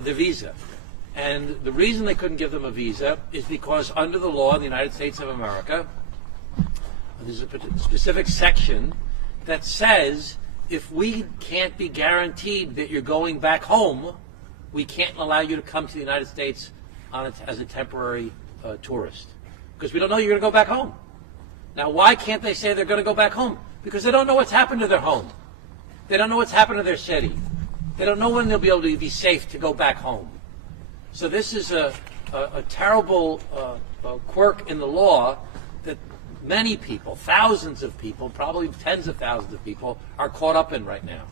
the visa. And the reason they couldn't give them a visa is because under the law in the United States of America, there's a specific section that says if we can't be guaranteed that you're going back home, we can't allow you to come to the United States as a temporary tourist. Because we don't know you're going to go back home. Now, why can't they say they're going to go back home? Because they don't know what's happened to their home. They don't know what's happened to their city. They don't know when they'll be able to be safe to go back home. So this is a terrible quirk in the law that many people, thousands of people, probably tens of thousands of people, are caught up in right now.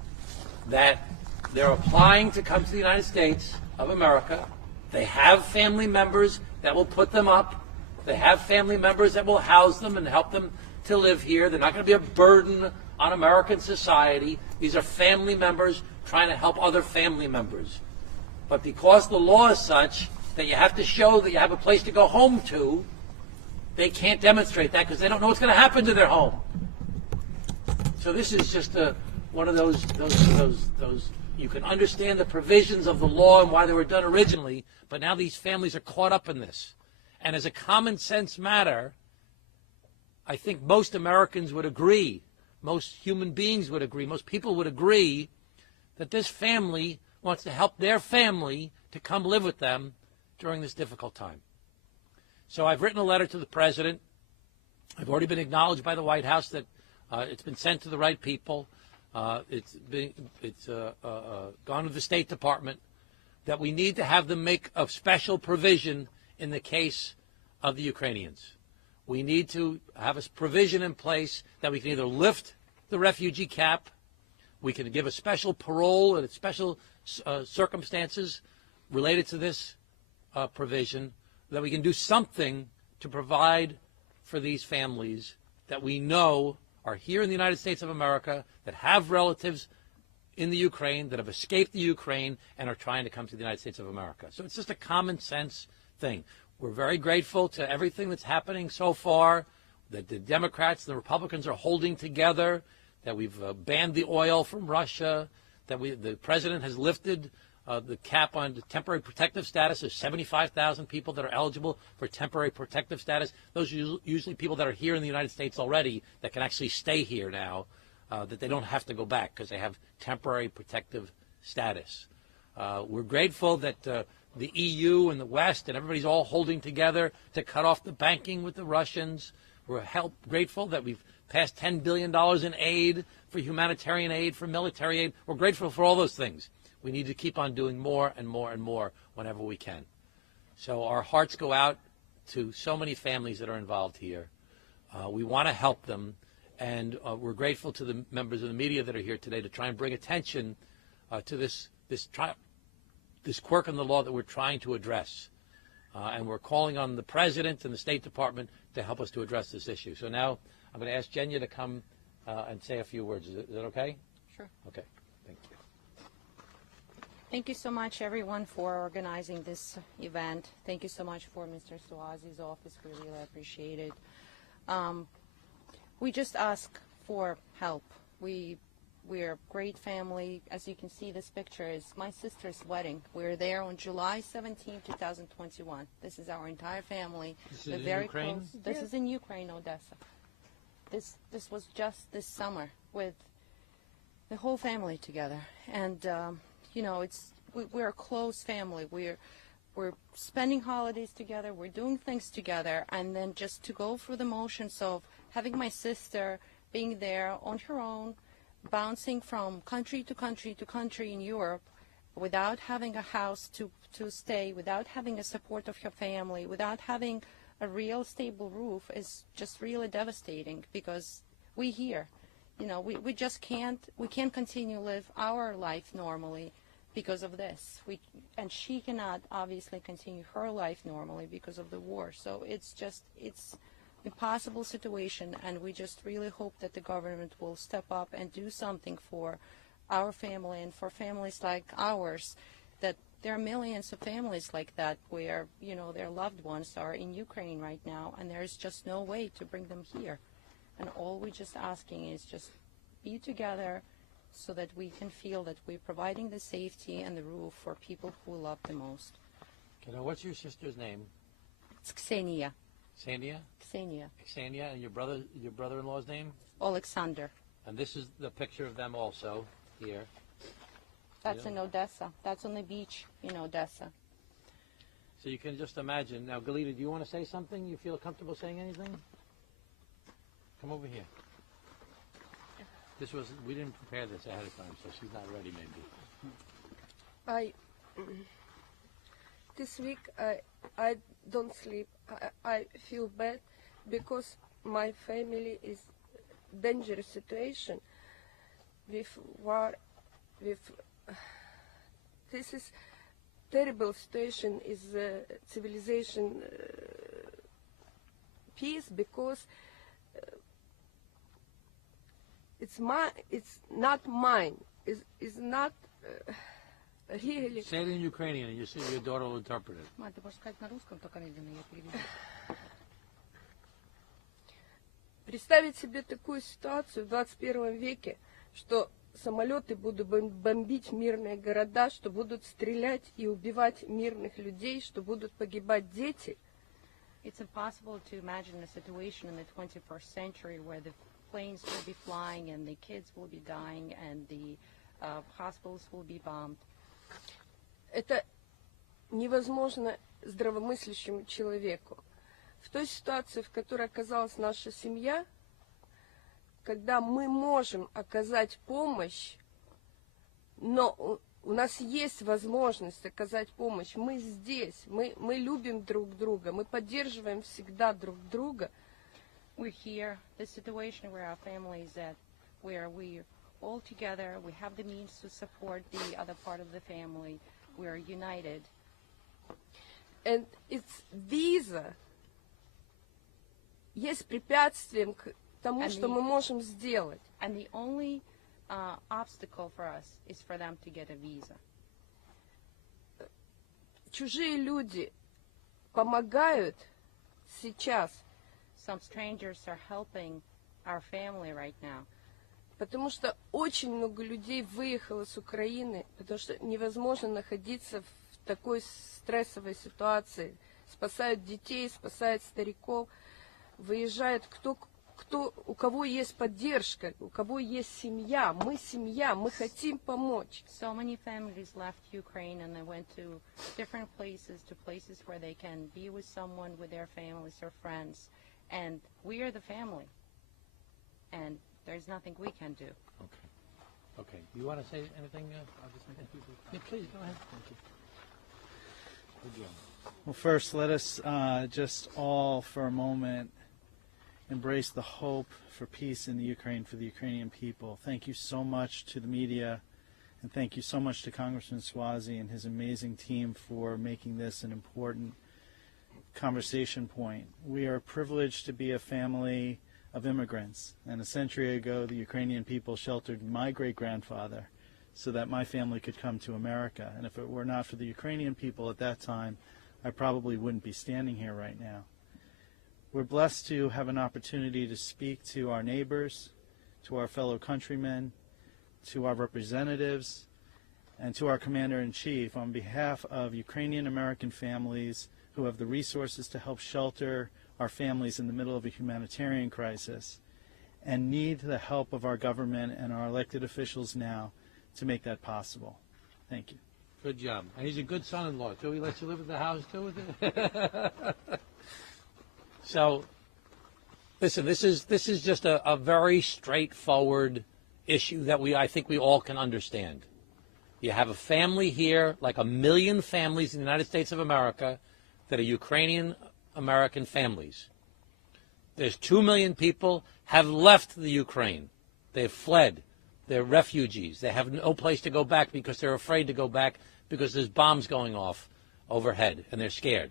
That they're applying to come to the United States of America. They have family members that will put them up. They have family members that will house them and help them to live here. They're not going to be a burden on American society. These are family members trying to help other family members. But because the law is such that you have to show that you have a place to go home to, they can't demonstrate that because they don't know what's going to happen to their home. So this is just one of those, you can understand the provisions of the law and why they were done originally, but now these families are caught up in this. And as a common sense matter, I think most Americans would agree, most human beings would agree, most people would agree that this family wants to help their family to come live with them during this difficult time. So I've written a letter to the president. I've already been acknowledged by the White House that it's been sent to the right people. It's gone to the State Department, that we need to have them make a special provision in the case of the Ukrainians. We need to have a provision in place that we can either lift the refugee cap, we can give a special parole and special circumstances related to this provision, that we can do something to provide for these families that we know are here in the United States of America, that have relatives in the Ukraine, that have escaped the Ukraine and are trying to come to the United States of America. So it's just a common sense thing. We're very grateful to everything that's happening so far, that the Democrats and the Republicans are holding together, that we've banned the oil from Russia, that the president has lifted the cap on the temporary protective status. There's 75,000 people that are eligible for temporary protective status. Those are usually people that are here in the United States already that can actually stay here now, that they don't have to go back because they have temporary protective status. We're grateful that the EU and the West and everybody's all holding together to cut off the banking with the Russians. We're grateful that we've passed $10 billion in aid, for humanitarian aid, for military aid. We're grateful for all those things. We need to keep on doing more and more and more whenever we can. So our hearts go out to so many families that are involved here. We want to help them, and we're grateful to the members of the media that are here today to try and bring attention to this quirk in the law that we're trying to address. And we're calling on the President and the State Department to help us to address this issue. So now I'm going to ask Jenya to come and say a few words. Is that okay? Sure. Okay. Thank you. Thank you so much, everyone, for organizing this event. Thank you so much for Mr. Suozzi's office. We really appreciate it. We just ask for help. We're a great family. As you can see, this picture is my sister's wedding. We're there on July 17, 2021. This is our entire family. This is in Ukraine? This is in Ukraine, Odessa. This was just this summer with the whole family together. And, you know, we're a close family. We're spending holidays together. We're doing things together. And then just to go through the motions of having my sister being there on her own, bouncing from country to country to country in Europe without having a house to stay, without having a support of her family, without having a real stable roof is just really devastating, because we here, you know, we just can't continue live our life normally because of this. And she cannot obviously continue her life normally because of the war. So it's impossible situation, and we just really hope that the government will step up and do something for our family and for families like ours, that there are millions of families like that where, you know, their loved ones are in Ukraine right now, and there's just no way to bring them here. And all we're just asking is just be together, so that we can feel that we're providing the safety and the roof for people who love the most. Okay, now what's your sister's name? It's Ksenia. Xenia? Ksenia. Xenia, and your brother-in-law's name? Alexander. And this is the picture of them also here. That's Yeah. in Odessa. That's on the beach in Odessa. So you can just imagine. Now, Galita, do you want to say something? You feel comfortable saying anything? Come over here. We didn't prepare this ahead of time, so she's not ready maybe. This week I don't sleep. I feel bad because my family is dangerous situation with war, with this is terrible situation is civilization peace because it's not mine. It's not really. Say it in Ukrainian, and your daughter will interpret it. Мать, ты можешь сказать на русском, только медленно, я переведу. Представить себе такую ситуацию в 21 веке, что самолеты будут бомбить мирные города, что будут стрелять и убивать мирных людей, что будут погибать дети. It's impossible to imagine a situation in the 21st century where the planes will be flying and the kids will be dying and the hospitals will be bombed. Это невозможно здравомыслящему человеку. В той ситуации, в которой оказалась наша семья, когда мы можем оказать помощь, но у нас есть возможность оказать помощь, мы здесь, мы любим друг друга, мы поддерживаем всегда друг друга. We're here, the situation where our family is at, where we're all together, we have the means to support the other part of the family, we're united. And it's visa есть препятствием к тому, что мы можем сделать. And the only obstacle for us is for them to get a visa. Чужие люди помогают сейчас. Some strangers are helping our family right now. Потому что очень много людей выехало с Украины, потому что невозможно находиться в такой стрессовой ситуации. Спасают детей, спасают стариков, выезжают у кого есть поддержка, у кого есть семья. Мы хотим помочь. So many families left Ukraine and they went to different places where they can be with someone, with their families or friends. And we are the family. And there's nothing we can do. Okay. You want to say anything? Yeah, please, go ahead. Thank you. Good job. Well, first, let us just all for a moment embrace the hope for peace in the Ukraine, for the Ukrainian people. Thank you so much to the media, and thank you so much to Congressman Suozzi and his amazing team for making this an important conversation point. We are privileged to be a family of immigrants, and a century ago the Ukrainian people sheltered my great-grandfather so that my family could come to America. And if it were not for the Ukrainian people at that time, I probably wouldn't be standing here right now. We're blessed to have an opportunity to speak to our neighbors, to our fellow countrymen, to our representatives, and to our Commander-in-Chief on behalf of Ukrainian American families who have the resources to help shelter our families in the middle of a humanitarian crisis and need the help of our government and our elected officials now to make that possible. Thank you. Good job. And he's a good son-in-law, too. He lets you live at the house, too? So, listen, this is just a very straightforward issue that I think we all can understand. You have a family here, like 1 million families in the United States of America that are Ukrainian American families. There's 2 million people have left the Ukraine. They've fled. They're refugees. They have no place to go back because they're afraid to go back because there's bombs going off overhead and they're scared.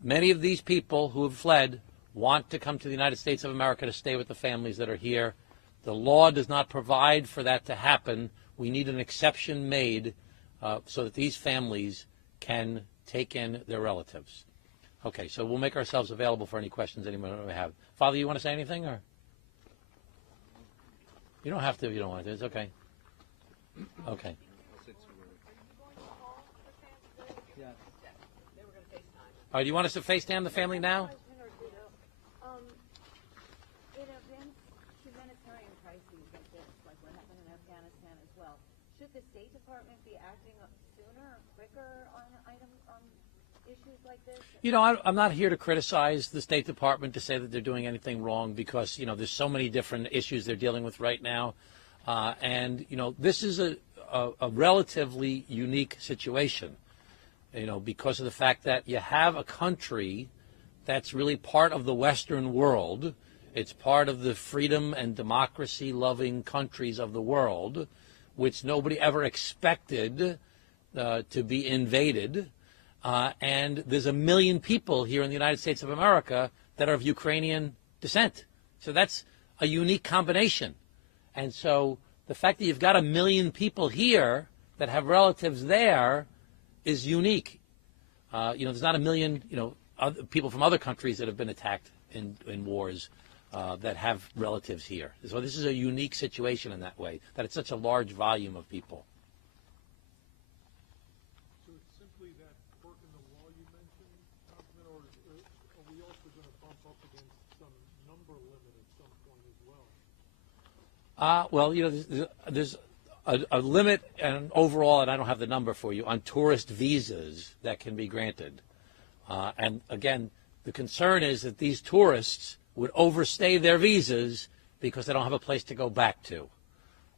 Many of these people who have fled want to come to the United States of America to stay with the families that are here. The law does not provide for that to happen. We need an exception made so that these families can take in their relatives. Okay, so we'll make ourselves available for any questions anyone may have. Father, you want to say anything? Or You don't have to if you don't want to. It's okay. Okay. All right, do you want us to FaceTime the family now? In events, humanitarian crises like this, like what happened in Afghanistan as well, should the State Department be acting sooner or quicker on issues like this? You know, I'm not here to criticize the State Department to say that they're doing anything wrong because, you know, there's so many different issues they're dealing with right now. And, you know, this is a relatively unique situation, you know, because of the fact that you have a country that's really part of the Western world. It's part of the freedom and democracy loving countries of the world, which nobody ever expected to be invaded. And there's 1 million people here in the United States of America that are of Ukrainian descent. So that's a unique combination. And so the fact that you've got 1 million people here that have relatives there is unique. You know, there's not 1 million, you know, other people from other countries that have been attacked in wars that have relatives here. So this is a unique situation in that way, that it's such a large volume of people. So it's simply that quirk in the law you mentioned, Councilman, or are we also going to bump up against some number limit at some point as well? Well, you know, there's a limit and overall, and I don't have the number for you, on tourist visas that can be granted. And again, the concern is that these tourists would overstay their visas because they don't have a place to go back to.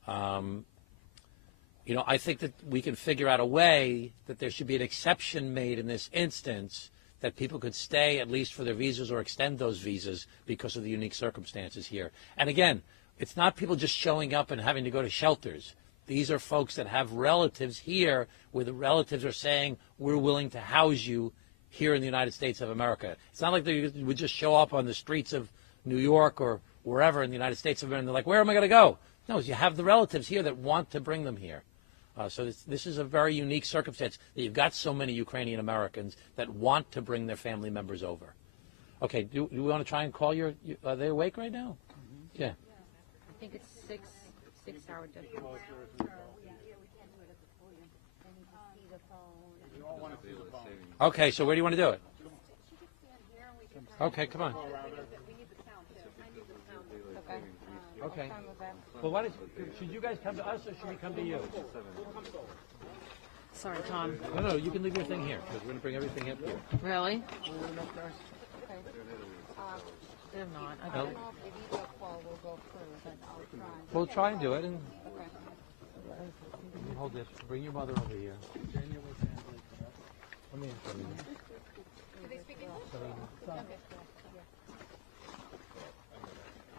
You know, I think that we can figure out a way that there should be an exception made in this instance, that people could stay at least for their visas or extend those visas because of the unique circumstances here. And again, it's not people just showing up and having to go to shelters. These are folks that have relatives here where the relatives are saying, we're willing to house you here in the United States of America. It's not like they would just show up on the streets of New York or wherever in the United States of America and they're like, where am I going to go? No, you have the relatives here that want to bring them here. So this is a very unique circumstance that you've got so many Ukrainian Americans that want to bring their family members over. Okay, do we want to try and call are they awake right now? Mm-hmm. Yeah. I think it's 6-hour difference. Okay, so where do you want to do it? Okay, come on. Okay. Well, should you guys come to us or should we come to you? Sorry, Tom. No, you can leave your thing here because we're going to bring everything up here. Really? They're not. I don't know if the video call will go through, but I'll try. We'll try and do it. And Okay. hold this. Bring your mother over here. Let me show you. Do they speak English?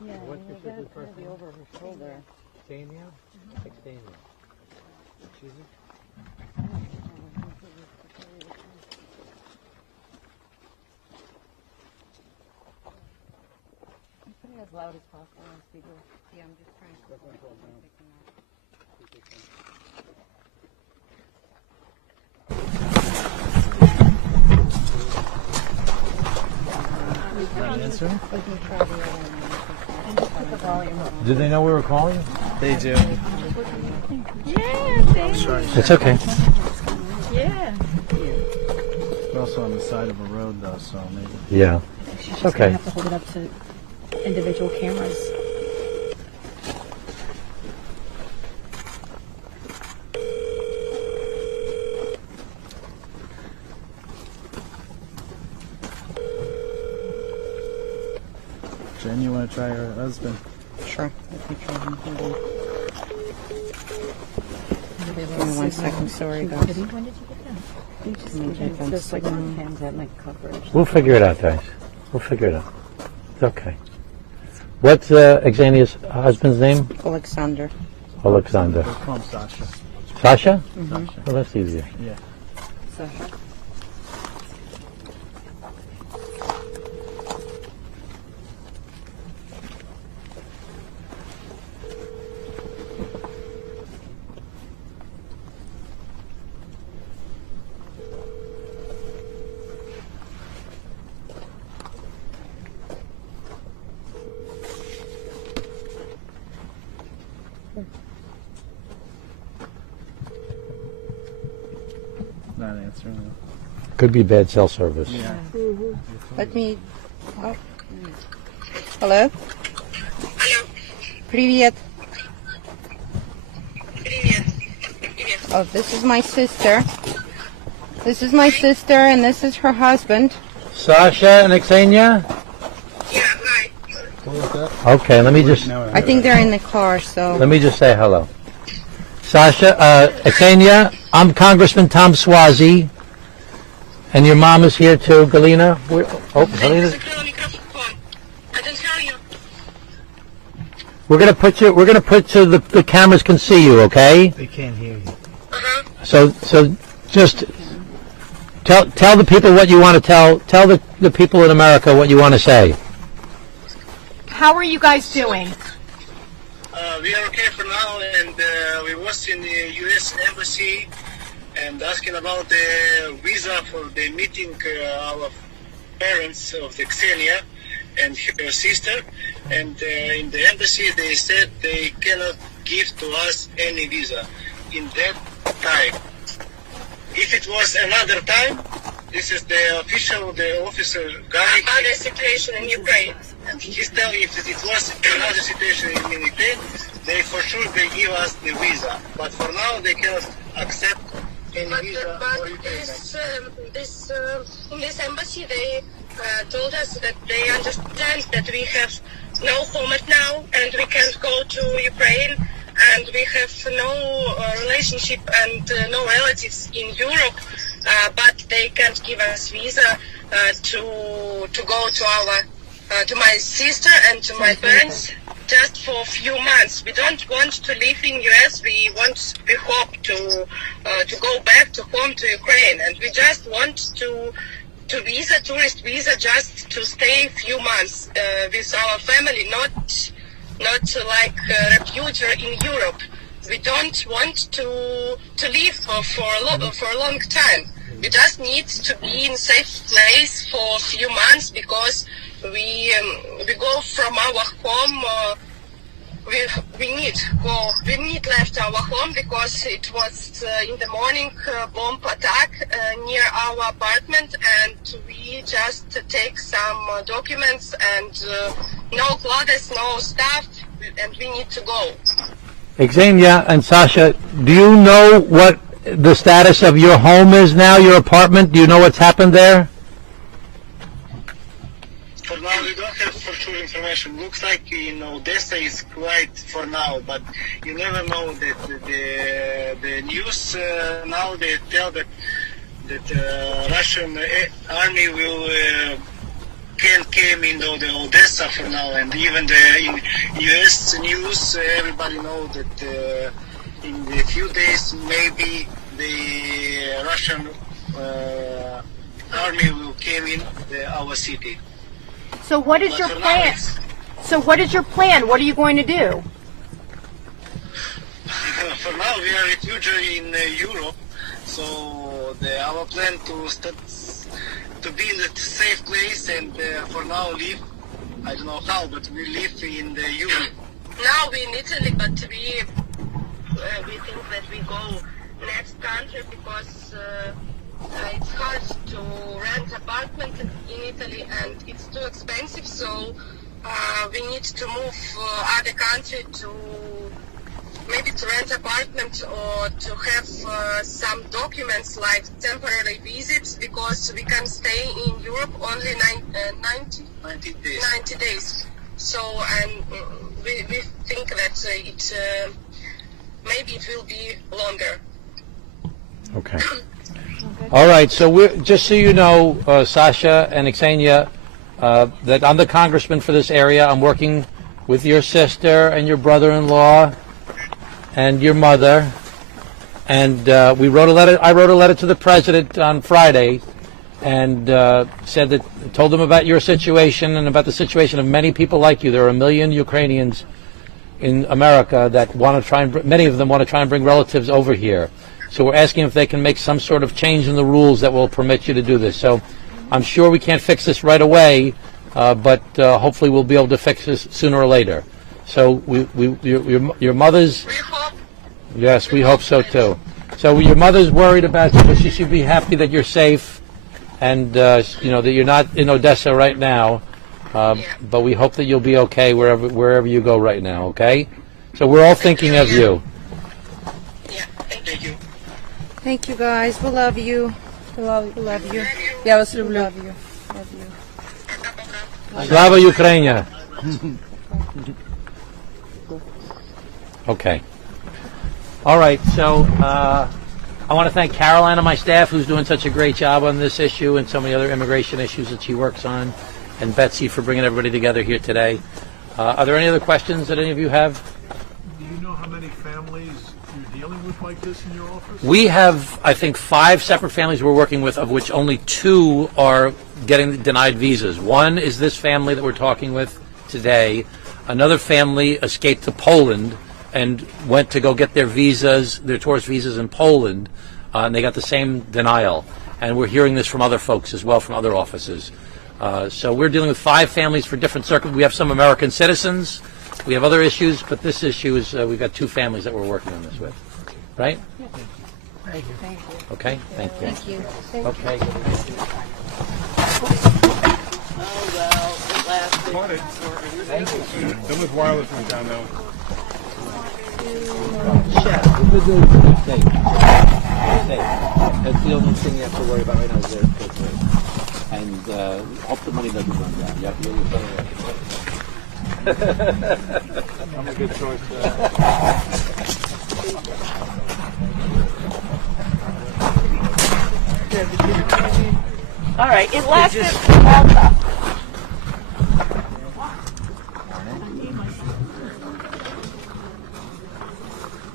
Yeah, What's your sister's it's going first to be name? over her shoulder. Xenia? Xenia. Excuse me? Put it as loud as possible on speaker. Yeah, I'm just trying to pick them Did they know we were calling? They do. Yeah, thank you. It's okay. Yeah. We're also on the side of a road, though, so maybe. Yeah. She's just Okay. gonna have to hold it up to individual cameras. Jen, you want to try her husband? Sure. Let me try him. Hold on. Give me 1 second. Sorry, guys. When did you get that? It's just like hands that like coverage. We'll figure it out, guys. We'll figure it out. It's okay. What's Xenia's husband's name? Alexander. Alexander. We'll call him Sasha. Sasha? Sasha. Well, that's easier. Yeah. Sasha. not answering them. Could be bad cell service. Yeah. Let me. Oh. Hello? Алло, Привет. привет. Oh, this is my sister. This is my sister, and this is her husband. Sasha and Ksenia? Yeah, hi. Okay, let me just I think they're in the car, so. let me just say hello. Sasha, Ksenia, I'm Congressman Tom Suozzi, and your mom is here too. Galina? Galina? Закрыла микрофон. I don't hear you. We're gonna put you the cameras can see you, okay? They can't hear you. So just tell the people what you want to tell the people in America what you want to say. How are you guys doing? We are okay for now, and we was in the U.S. Embassy and asking about the visa for the meeting our parents of the Ksenia and her sister. And in the embassy they said they cannot give to us any visa in that time. If it was another time, this is the officer guy. Other situation in Ukraine. And he's telling if it was another situation in Ukraine, they for sure they give us the visa. But for now they cannot accept any visa for Ukraine. In this embassy they told us that they understand that we have no home at now and we can't go to Ukraine and we have no relationship and no relatives in Europe, but they can't give us visa to go to our to my sister and to my parents just for a few months. We don't want to live in US. We hope to go back to home to Ukraine, and we just want to visa, tourist visa, just to stay a few months with our family, not like refugee in Europe. We don't want to live for a long time. We just need to be in safe place for a few months because we go from our home. We need left our home because it was in the morning bomb attack near our apartment, and we just take some documents and no clothes, no stuff, and we need to go. Xenia and Sasha, do you know what the status of your home is now, your apartment? Do you know what's happened there? For now, we don't have for sure information. Looks like in Odessa is quiet for now, but you never know that the news now they tell that Russian army will can came into the Odessa for now, and even in U.S. news everybody know that in a few days maybe the Russian army will came in our city. So what is your plan? So what is your plan? What are you going to do? For now, we are refugees in Europe, so our plan to be in a safe place and for now live. I don't know how, but we live in Europe. Now we in Italy, but we think that we go next country because it's hard to rent apartment in Italy and it's too expensive. So we need to move other country to maybe to rent apartment or to have some documents like temporary visits because we can stay in Europe only 90 days. So and we think that maybe it will be longer. Okay. All right. So we're just so you know, Sasha and Xenia, that I'm the congressman for this area. I'm working with your sister and your brother-in-law and your mother, and we wrote a letter. I wrote a letter to the president on Friday, and told him about your situation and about the situation of many people like you. There are 1 million Ukrainians in America that want to try and many of them want to try and bring relatives over here. So we're asking if they can make some sort of change in the rules that will permit you to do this. So I'm sure we can't fix this right away, but hopefully we'll be able to fix this sooner or later. So your mother's. We hope. Yes, we hope so too. So your mother's worried about you, but she should be happy that you're safe, and you know that you're not in Odessa right now. But we hope that you'll be okay wherever you go right now. Okay. So we're all thinking of you. Yeah, thank you. Thank you, guys. We love you. We love you. Я вас люблю. Love you. Love you. Slava Ukraina. Okay. All right. So I want to thank Caroline and my staff, who's doing such a great job on this issue and so many other immigration issues that she works on, and Betsy for bringing everybody together here today. Are there any other questions that any of you have? Do you know how many families you're dealing with like this in your office? We have, I think, 5 separate families we're working with, of which only 2 are getting denied visas. One is this family that we're talking with today. Another family escaped to Poland and went to go get their visas, their tourist visas in Poland, and they got the same denial. And we're hearing this from other folks as well, from other offices. So we're dealing with 5 families for different circles. We have some American citizens. We have other issues, but this issue is we've got 2 families that we're working on this with. Right? Thank you. Okay? Thank you. Thank you. Okay. Done with wireless in town now. That's the only thing you have to worry about right now is their rate. And hope the money doesn't run down. You have to I'm a good choice. All right, it lasted all